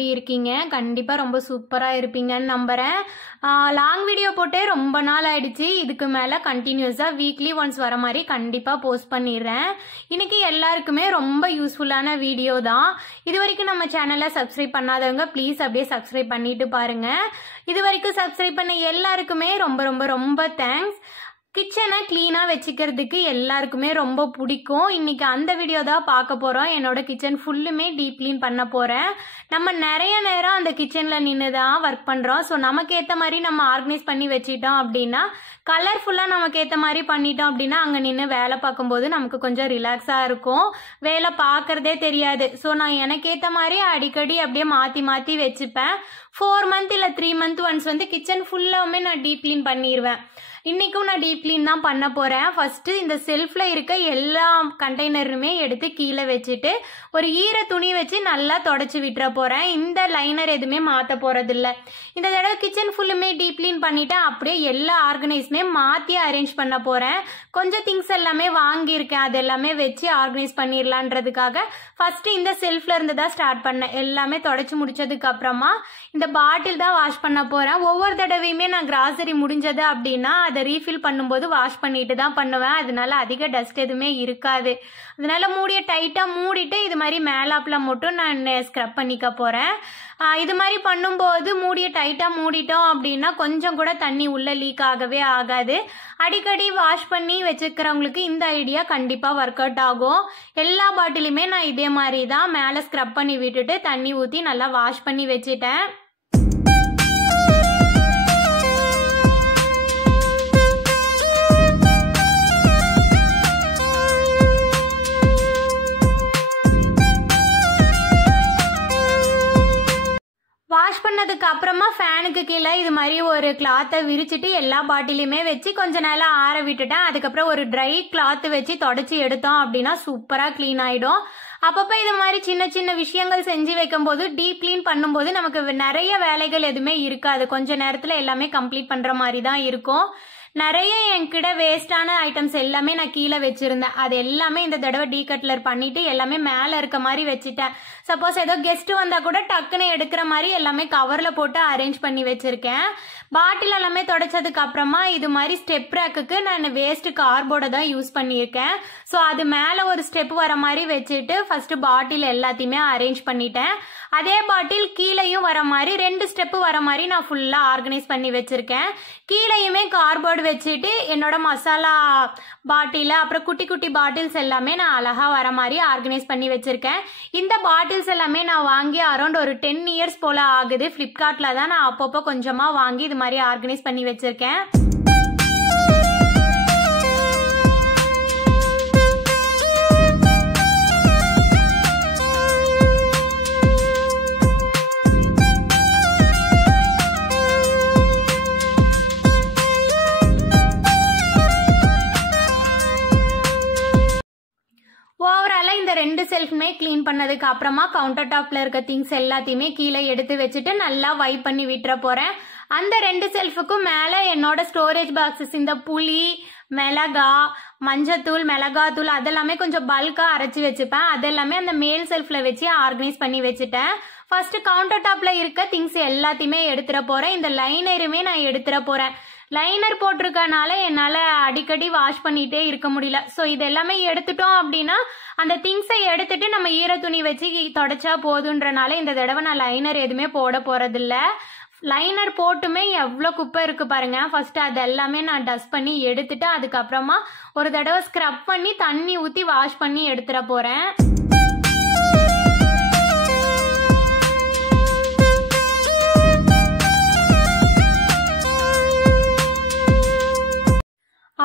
எப்படி இருக்கீங்க? கண்டிப்பா ரொம்ப சூப்பரா இருப்பீங்கன்னு நம்புறேன். லாங் வீடியோ போட்டே ரொம்ப நாள் ஆயிடுச்சு. இதுக்கு மேல கண்டினியூஸா வீக்லி ஒன்ஸ் வர மாதிரி கண்டிப்பா போஸ்ட் பண்ணிடுறேன். இன்னைக்கு எல்லாருக்குமே ரொம்ப யூஸ்ஃபுல்லான வீடியோ தான். இது வரைக்கும் நம்ம சேனலை சப்ஸ்கிரைப் பண்ணாதவங்க ப்ளீஸ் அப்படியே சப்ஸ்கிரைப் பண்ணிட்டு பாருங்க. இது வரைக்கும் சப்ஸ்கிரைப் பண்ண எல்லாருக்குமே ரொம்ப ரொம்ப ரொம்ப தேங்க்ஸ். கிச்சனை கிளீனா வச்சுக்கிறதுக்கு எல்லாருக்குமே ரொம்ப பிடிக்கும். இன்னைக்கு அந்த வீடியோ தான் பார்க்க போறோம். என்னோட கிச்சன் ஃபுல்லுமே டீப் கிளீன் பண்ண போறேன். நம்ம நிறைய நேரம் அந்த கிச்சன்ல நின்று தான் ஒர்க் பண்றோம். ஸோ நமக்கு ஏற்ற மாதிரி நம்ம ஆர்கனைஸ் பண்ணி வச்சிட்டோம் அப்படின்னா, கலர்ஃபுல்லா நமக்கு ஏற்ற மாதிரி பண்ணிட்டோம் அப்படின்னா அங்கே நின்று வேலை பார்க்கும்போது நமக்கு கொஞ்சம் ரிலாக்ஸா இருக்கும். வேலை பார்க்கறதே தெரியாது. ஸோ நான் எனக்கு ஏற்ற மாதிரி அடிக்கடி அப்படியே மாத்தி மாத்தி வச்சுப்பேன். 4 மந்த் இல்லை 3 மந்த் ஒன்ஸ் வந்து கிச்சன் ஃபுல்லாவுமே நான் டீப் கிளீன் பண்ணிடுவேன். இன்னைக்கும் நான் டீப் கிளீன் தான் பண்ண போறேன். ஃபர்ஸ்ட் இந்த செல்ஃப்ல இருக்க எல்லா கண்டெய்னருமே எடுத்து கீழே வச்சுட்டு ஒரு ஈர துணி வச்சு நல்லா தொடச்சு விட்டுற போறேன். இந்த லைனர் எதுவுமே மாத்த போறது இல்ல. இந்த தடவை கிச்சன் ஃபுல்லுமே டீப் கிளீன் பண்ணிட்டு அப்படியே எல்லா ஆர்கனைஸ்மே மாத்தி அரேஞ்ச் பண்ண போறேன். கொஞ்சம் திங்ஸ் எல்லாமே வாங்கியிருக்கேன், அது எல்லாமே வச்சு ஆர்கனைஸ் பண்ணிடலான்றதுக்காக ஃபர்ஸ்ட் இந்த செல்ஃப்ல இருந்து தான் ஸ்டார்ட் பண்ணேன். எல்லாமே தொடச்சு முடிச்சதுக்கு அப்புறமா இந்த பாட்டில் தான் வாஷ் பண்ண போறேன். ஒவ்வொரு தடவையுமே நான் கிராசரி முடிஞ்சது அப்படின்னா அதை ரீஃபில் பண்ணும்போது வாஷ் பண்ணிட்டு தான் பண்ணுவேன். அதனால அதிக டஸ்ட் எதுவுமே இருக்காது. அதனால மூடியை டைட்டா மூடிட்டு இது மாதிரி மேலாப்ல மட்டும் நான் ஸ்க்ரப் பண்ணிக்க போறேன். இது மாதிரி பண்ணும்போது மூடியை டைட்டா மூடிட்டோம் அப்படின்னா கொஞ்சம் கூட தண்ணி உள்ள லீக் ஆகவே ஆகாது. அடிக்கடி வாஷ் பண்ணி வச்சுக்கிறவங்களுக்கு இந்த ஐடியா கண்டிப்பா ஒர்க் அவுட் ஆகும். எல்லா பாட்டிலுமே நான் இதே மாதிரி தான் மேலே ஸ்க்ரப் பண்ணி விட்டுட்டு தண்ணி ஊற்றி நல்லா வாஷ் பண்ணி வச்சுட்டேன். வாஷ் பண்ணதுக்கு அப்புறமா ஃபேனுக்கு கீழே இது மாதிரி ஒரு கிளாத்தை விரிச்சிட்டு எல்லா பாட்டிலையுமே வச்சு கொஞ்ச நேரம் ஆற விட்டுட்டேன். அதுக்கப்புறம் ஒரு ட்ரை கிளாத் வச்சு தொடச்சி எடுத்தோம் அப்படின்னா சூப்பரா கிளீன் ஆயிடும். அப்பப்போ இது மாதிரி சின்ன சின்ன விஷயங்கள் செஞ்சு வைக்கும் போது டீப் கிளீன் பண்ணும்போது நமக்கு நிறைய வேலைகள் எதுவுமே இருக்காது. கொஞ்ச நேரத்துல எல்லாமே கம்ப்ளீட் பண்ற மாதிரி தான் இருக்கும். நிறைய என்கிட்ட வேஸ்டான ஐட்டம்ஸ் எல்லாமே நான் கீழே வச்சிருந்தேன். அது எல்லாமே இந்த தடவை டீகட்லர் பண்ணிட்டு எல்லாமே மேல இருக்க மாதிரி வச்சுட்டேன். சப்போஸ் ஏதோ கெஸ்ட் வந்தா கூட டக்குன்னு எடுக்கிற மாதிரி எல்லாமே கவர்ல போட்டு அரேஞ்ச் பண்ணி வச்சிருக்கேன். பாட்டில் எல்லாமே தொடச்சதுக்கு அப்புறமா இது மாதிரி ஸ்டெப் ரேக்குக்கு நான் வேஸ்ட் கார்போர்டை தான் யூஸ் பண்ணியிருக்கேன். ஸோ அது மேல ஒரு ஸ்டெப் வர மாதிரி வச்சுட்டு ஃபர்ஸ்ட் பாட்டில் எல்லாத்தையுமே அரேஞ்ச் பண்ணிட்டேன். அதே பாட்டில் கீழையும் வர மாதிரி 2 ஸ்டெப் வர மாதிரி நான் ஃபுல்லா ஆர்கனைஸ் பண்ணி வச்சிருக்கேன். கீழையுமே கார்போர்டு வச்சுட்டு என்னோட மசாலா பாட்டில் அப்புறம் குட்டி குட்டி பாட்டில்ஸ் எல்லாமே நான் அழகா வர மாதிரி ஆர்கனைஸ் பண்ணி வச்சிருக்கேன். இந்த பாட்டில்ஸ் எல்லாமே நான் வாங்கி அரௌண்ட் ஒரு 10 இயர்ஸ் போல ஆகுது. பிளிப்கார்ட்ல தான் நான் அப்பப்போ கொஞ்சமா வாங்கி இது மாதிரி ஆர்கனைஸ் பண்ணி வச்சிருக்கேன். ஓவராலா இந்த 2 செல்ஃப்மே கிளீன் பண்ணதுக்கு அப்புறமா கவுண்டர் டாப்ல இருக்க திங்ஸ் எல்லாத்தையுமே கீழே எடுத்து வச்சுட்டு நல்லா வைப் பண்ணி விட்டுற போறேன். அந்த 2 செல்ஃபுக்கும் மேல என்னோட ஸ்டோரேஜ் பாக்ஸஸ் இந்த புளி, மிளகா, மஞ்சத்தூள், மிளகாத்தூள் அதெல்லாமே கொஞ்சம் பல்கா அரைச்சி வச்சுப்பேன். அதெல்லாமே அந்த மேல் செல்ஃப்ல வச்சு ஆர்கனைஸ் பண்ணி வச்சுட்டேன். ஃபர்ஸ்ட் கவுண்டர் டாப்ல இருக்க திங்ஸ் எல்லாத்தையுமே எடுத்துட போறேன். இந்த லைனருமே நான் எடுத்துட போறேன். லைனர் போட்டிருக்கனால என்னால அடிக்கடி வாஷ் பண்ணிட்டே இருக்க முடியல. ஸோ இது எல்லாமே எடுத்துட்டோம் அப்படின்னா அந்த திங்ஸை எடுத்துட்டு நம்ம ஈர துணி வச்சு தொடச்சா போதுன்றனால இந்த தடவை நான் லைனர் எதுவுமே போட போறதில்ல. லைனர் போட்டுமே எவ்வளோ குப்பை இருக்கு பாருங்க. ஃபர்ஸ்ட் அது எல்லாமே நான் டஸ்ட் பண்ணி எடுத்துட்டு அதுக்கப்புறமா ஒரு தடவை ஸ்க்ரப் பண்ணி தண்ணி ஊற்றி வாஷ் பண்ணி எடுத்துட போறேன்.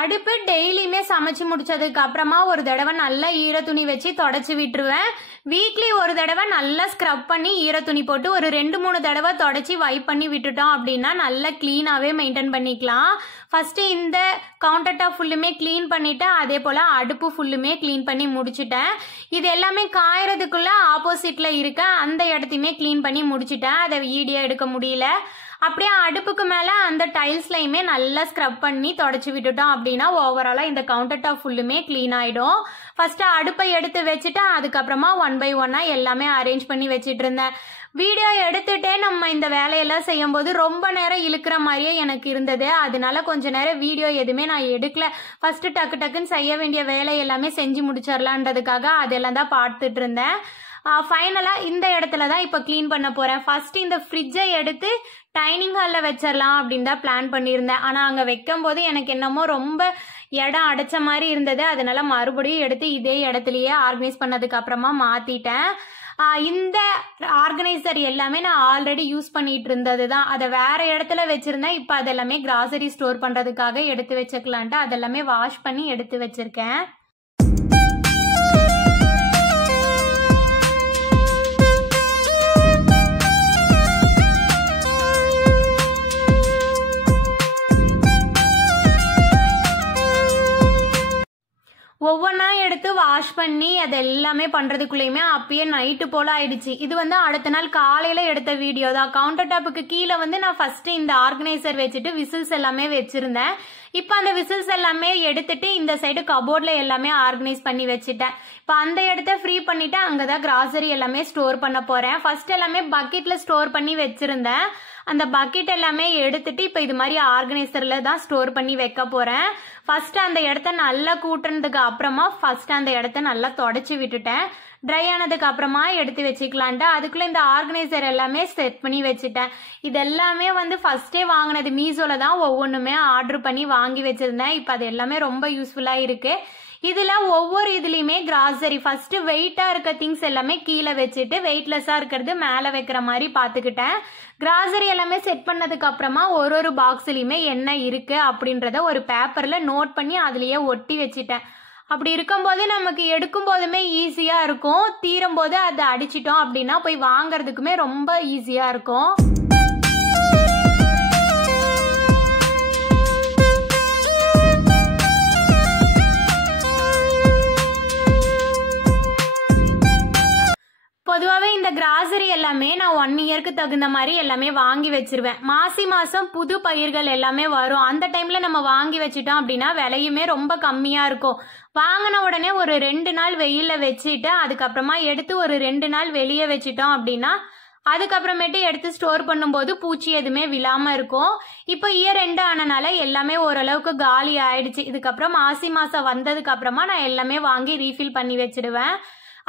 அடுப்பு டெய்லியுமே சமைச்சு முடிச்சதுக்கு அப்புறமா ஒரு தடவை நல்லா ஈர துணி வச்சு தொடச்சு விட்டுருவேன். வீக்லி ஒரு தடவை நல்லா ஸ்க்ரப் பண்ணி ஈர துணி போட்டு ஒரு 2-3 தடவை தொடச்சி வைப் பண்ணி விட்டுட்டோம் அப்படின்னா நல்லா கிளீனாவே மெயின்டைன் பண்ணிக்கலாம். ஃபர்ஸ்ட் இந்த கவுண்டர் டாப் ஃபுல்லுமே கிளீன் பண்ணிட்டு அதே போல அடுப்பு ஃபுல்லுமே கிளீன் பண்ணி முடிச்சுட்டேன். இது எல்லாமே காயறதுக்குள்ள ஆப்போசிட்ல இருக்க அந்த இடத்தையுமே கிளீன் பண்ணி முடிச்சுட்டேன். அதை வீடியோ எடுக்க முடியல. அப்படியே அடுப்புக்கு மேல அந்த டைல்ஸ்லயுமே நல்லா ஸ்க்ரப் பண்ணி தொடச்சு விட்டுட்டோம் அப்படின்னா ஓவராலா இந்த கவுண்டர் டாப் ஃபுல்லுமே கிளீன் ஆயிடும். ஃபர்ஸ்ட் அடுப்பை எடுத்து வச்சுட்டு அதுக்கப்புறமா 1 by 1 எல்லாமே அரேஞ்ச் பண்ணி வச்சிட்டு இருந்தேன். வீடியோ எடுத்துட்டே நம்ம இந்த வேலையெல்லாம் செய்யும்போது ரொம்ப நேரம் இழுக்கிற மாதிரியே எனக்கு இருந்தது. அதனால கொஞ்ச நேரம் வீடியோ எதுவுமே நான் எடுக்கல. ஃபர்ஸ்ட் டக்கு டக்குன்னு செய்ய வேண்டிய வேலை எல்லாமே செஞ்சு முடிச்சிடலான்றதுக்காக அதெல்லாம் தான் பார்த்துட்டு இருந்தேன். ஃபைனலாக இந்த இடத்துல தான் இப்போ க்ளீன் பண்ண போகிறேன். ஃபர்ஸ்ட் இந்த ஃப்ரிட்ஜை எடுத்து டைனிங் ஹாலில் வச்சிடலாம் அப்படின்னு தான் பிளான் பண்ணியிருந்தேன். ஆனால் அங்கே வைக்கும் போது எனக்கு என்னமோ ரொம்ப இடம் அடைச்ச மாதிரி இருந்தது. அதனால மறுபடியும் எடுத்து இதே இடத்துலையே ஆர்கனைஸ் பண்ணதுக்கு அப்புறமா மாற்றிட்டேன். இந்த ஆர்கனைசர் எல்லாமே நான் ஆல்ரெடி யூஸ் பண்ணிட்டு இருந்தது தான். அதை வேற இடத்துல வச்சிருந்தேன். இப்போ அதெல்லாமே கிராசரி ஸ்டோர் பண்ணுறதுக்காக எடுத்து வச்சுக்கலான்ட்டு அதெல்லாமே வாஷ் பண்ணி எடுத்து வச்சிருக்கேன். ஒவ்வொன்றா எடுத்து வாஷ் பண்ணி அது எல்லாமே பண்ணுறதுக்குள்ளேயுமே அப்பயே நைட்டு போல் ஆயிடுச்சு. இது அடுத்த நாள் காலையில் எடுத்த வீடியோ தான். கவுண்டர் டாப்புக்கு கீழே நான் ஃபஸ்ட்டு இந்த ஆர்கனைசர் வச்சுட்டு விசில்ஸ் எல்லாமே வச்சுருந்தேன். இப்போ அந்த விசில்ஸ் எல்லாமே எடுத்துட்டு இந்த சைடு கபோர்டில் எல்லாமே ஆர்கனைஸ் பண்ணி வச்சுட்டேன். இப்போ அந்த இடத்த ஃப்ரீ பண்ணிவிட்டு அங்கே தான் கிராசரி எல்லாமே ஸ்டோர் பண்ண போகிறேன். ஃபர்ஸ்ட் எல்லாமே பக்கெட்டில் ஸ்டோர் பண்ணி வச்சுருந்தேன். அந்த பக்கெட் எல்லாமே எடுத்துட்டு இப்போ இது மாதிரி ஆர்கனைசரில் தான் ஸ்டோர் பண்ணி வைக்க போகிறேன். ஃபர்ஸ்ட் அந்த இடத்த நல்லா கூட்டுனதுக்கு அப்புறமா ஃபர்ஸ்ட் அந்த இடத்த நல்லா தொடச்சி விட்டுட்டேன். ட்ரை ஆனதுக்கு அப்புறமா எடுத்து வச்சுக்கலான்ட்டு அதுக்குள்ளே இந்த ஆர்கனைசர் எல்லாமே செட் பண்ணி வச்சுட்டேன். இது எல்லாமே ஃபர்ஸ்டே வாங்கினது மீஷோல தான் ஒவ்வொன்றுமே ஆர்டர் பண்ணி வாங்கி வச்சிருந்தேன். இப்போ அது எல்லாமே ரொம்ப யூஸ்ஃபுல்லாக இருக்கு. இதில் ஒவ்வொரு இதுலேயுமே கிராசரி ஃபர்ஸ்ட் வெயிட்டாக இருக்க திங்ஸ் எல்லாமே கீழே வச்சுட்டு வெயிட்லெஸ்ஸாக இருக்கிறது மேலே வைக்கிற மாதிரி பார்த்துக்கிட்டேன். கிராசரி எல்லாமே செட் பண்ணதுக்கு அப்புறமா ஒரு பாக்ஸ்லையுமே என்ன இருக்கு அப்படின்றத ஒரு பேப்பரில் நோட் பண்ணி அதுலேயே ஒட்டி வச்சுட்டேன். அப்படி இருக்கும்போது நமக்கு எடுக்கும் போதுமே ஈஸியாக இருக்கும். தீரும் போது அதை அடிச்சிட்டோம் அப்படின்னா போய் வாங்கறதுக்குமே ரொம்ப ஈஸியாக இருக்கும். பொதுவாகவே இந்த கிராசரி எல்லாமே நான் 1 இயருக்கு தகுந்த மாதிரி எல்லாமே வாங்கி வச்சிருவேன். மாசி மாதம் புது பயிர்கள் எல்லாமே வரும். அந்த டைமில் நம்ம வாங்கி வச்சுட்டோம் அப்படின்னா விலையுமே ரொம்ப கம்மியாக இருக்கும். வாங்கின உடனே ஒரு 2 நாள் வெயிலில் வச்சுட்டு அதுக்கப்புறமா எடுத்து ஒரு 2 நாள் வெளியே வச்சுட்டோம் அப்படின்னா அதுக்கப்புறமேட்டு எடுத்து ஸ்டோர் பண்ணும்போது பூச்சி எதுவுமே விழாமல் இருக்கும். இப்போ இயர் எண்டு ஆனனால எல்லாமே ஓரளவுக்கு காலி ஆயிடுச்சு. இதுக்கப்புறம் மாசி மாதம் வந்ததுக்கு அப்புறமா நான் எல்லாமே வாங்கி ரீஃபில் பண்ணி வச்சிடுவேன்.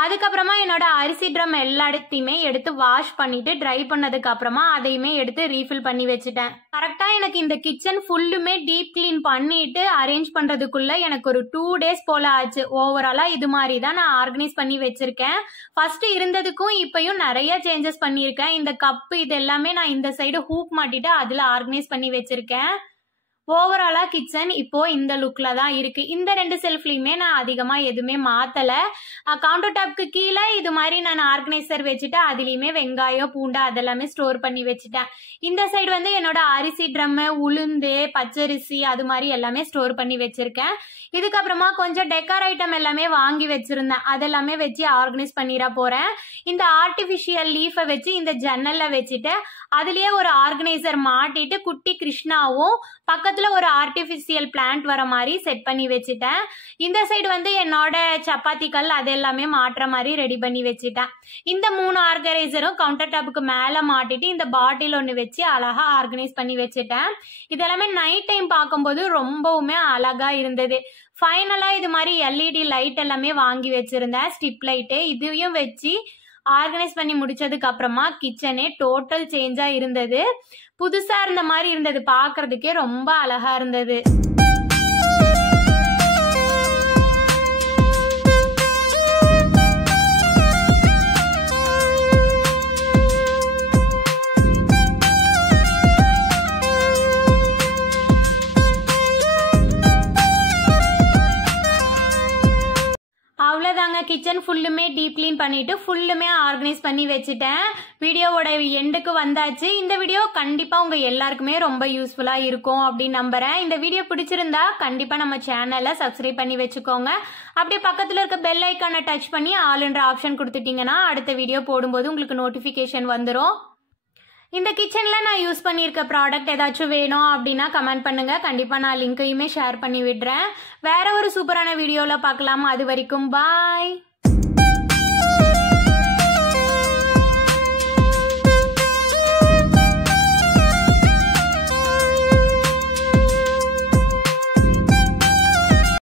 அதுக்கப்புறமா என்னோட அரிசி ட்ரம் எல்லாத்தையுமே எடுத்து வாஷ் பண்ணிட்டு ட்ரை பண்ணதுக்கு அப்புறமா அதையுமே எடுத்து ரீஃபில் பண்ணி வச்சுட்டேன். கரெக்டா எனக்கு இந்த கிச்சன் ஃபுல்லுமே டீப் கிளீன் பண்ணிட்டு அரேஞ்ச் பண்றதுக்குள்ள எனக்கு ஒரு 2 டேஸ் போல ஆச்சு. ஓவராலா இது மாதிரி தான் நான் ஆர்கனைஸ் பண்ணி வச்சிருக்கேன். ஃபர்ஸ்ட் இருந்ததுக்கும் இப்பயும் நிறைய சேஞ்சஸ் பண்ணியிருக்கேன். இந்த கப்பு இது எல்லாமே நான் இந்த சைடு ஹூப் மாட்டிட்டு அதுல ஆர்கனைஸ் பண்ணி வச்சிருக்கேன். ஓவராலா கிச்சன் இப்போ இந்த லுக்ல தான் இருக்கு. இந்த 2 செல்ஃப்லயுமே நான் அதிகமா எதுவுமே மாத்தல. கவுண்டர் டாப்க்கு கீழே இது மாதிரி நான் ஆர்கனைசர் வச்சுட்டு அதுலயுமே வெங்காயம் பூண்டு அதெல்லாமே ஸ்டோர் பண்ணி வச்சுட்டேன். இந்த சைடு என்னோட அரிசி ட்ரம் உளுந்து பச்சரிசி அது மாதிரி எல்லாமே ஸ்டோர் பண்ணி வச்சிருக்கேன். இதுக்கப்புறமா கொஞ்சம் டெக்கார் ஐட்டம் எல்லாமே வாங்கி வச்சிருந்தேன். அதெல்லாமே வச்சு ஆர்கனைஸ் பண்ணிட போறேன். இந்த ஆர்டிபிஷியல் லீஃபை வச்சு இந்த ஜன்னல்ல வச்சுட்டு அதுலயே ஒரு ஆர்கனைசர் மாட்டிட்டு குட்டி கிருஷ்ணாவும் பக்கத்துல ஒரு ஆர்டிபிஷியல் பிளான்ட் வர மாதிரி செட் பண்ணி வச்சுட்டேன். இந்த சைடு என்னோட சப்பாத்தி கல் அது எல்லாமே மாட்டுற மாதிரி ரெடி பண்ணி வச்சுட்டேன். இந்த 3 ஆர்கனைசரும் கவுண்டர் டாப்புக்கு மேல மாட்டிட்டு இந்த பாட்டில் ஒன்று வச்சு அழகா ஆர்கனைஸ் பண்ணி வச்சுட்டேன். இதெல்லாமே நைட் டைம் பார்க்கும்போது ரொம்பவுமே அழகா இருந்தது. ஃபைனலா இது மாதிரி எல்இடி லைட் எல்லாமே வாங்கி வச்சிருந்தேன். ஸ்டிப் லைட்டு இதையும் வச்சு ஆர்கனைஸ் பண்ணி முடிச்சதுக்கு அப்புறமா கிச்சனே டோட்டல் சேஞ்சா இருந்தது. புதுசா இருந்த மாதிரி இருந்தது. பார்க்கிறதுக்கே ரொம்ப அழகா இருந்தது. அவ்வளோதாங்க, கிச்சன் ஃபுல்லுமே டீப் கிளீன் பண்ணிட்டு ஃபுல்லுமே ஆர்கனைஸ் பண்ணி வச்சுட்டேன். வீடியோவோட எண்டுக்கு வந்தாச்சு. இந்த வீடியோ கண்டிப்பாக உங்கள் எல்லாருக்குமே ரொம்ப யூஸ்ஃபுல்லாக இருக்கும் அப்படின்னு நம்புகிறேன். இந்த வீடியோ பிடிச்சிருந்தா கண்டிப்பாக நம்ம சேனலை சப்ஸ்கிரைப் பண்ணி வச்சுக்கோங்க. அப்படியே பக்கத்தில் இருக்க பெல் ஐக்கானை டச் பண்ணி ஆல்ன்ற ஆப்ஷன் கொடுத்துட்டிங்கன்னா அடுத்த வீடியோ போடும்போது உங்களுக்கு நோட்டிஃபிகேஷன் வந்துடும். இந்த கிச்சனில் நான் யூஸ் பண்ணியிருக்க ப்ராடக்ட் ஏதாச்சும் வேணும் அப்படின்னா கமெண்ட் பண்ணுங்கள். கண்டிப்பாக நான் லிங்கையுமே ஷேர் பண்ணி விடுறேன். வேற ஒரு சூப்பரான வீடியோவில் பார்க்கலாம். அது வரைக்கும் பாய்.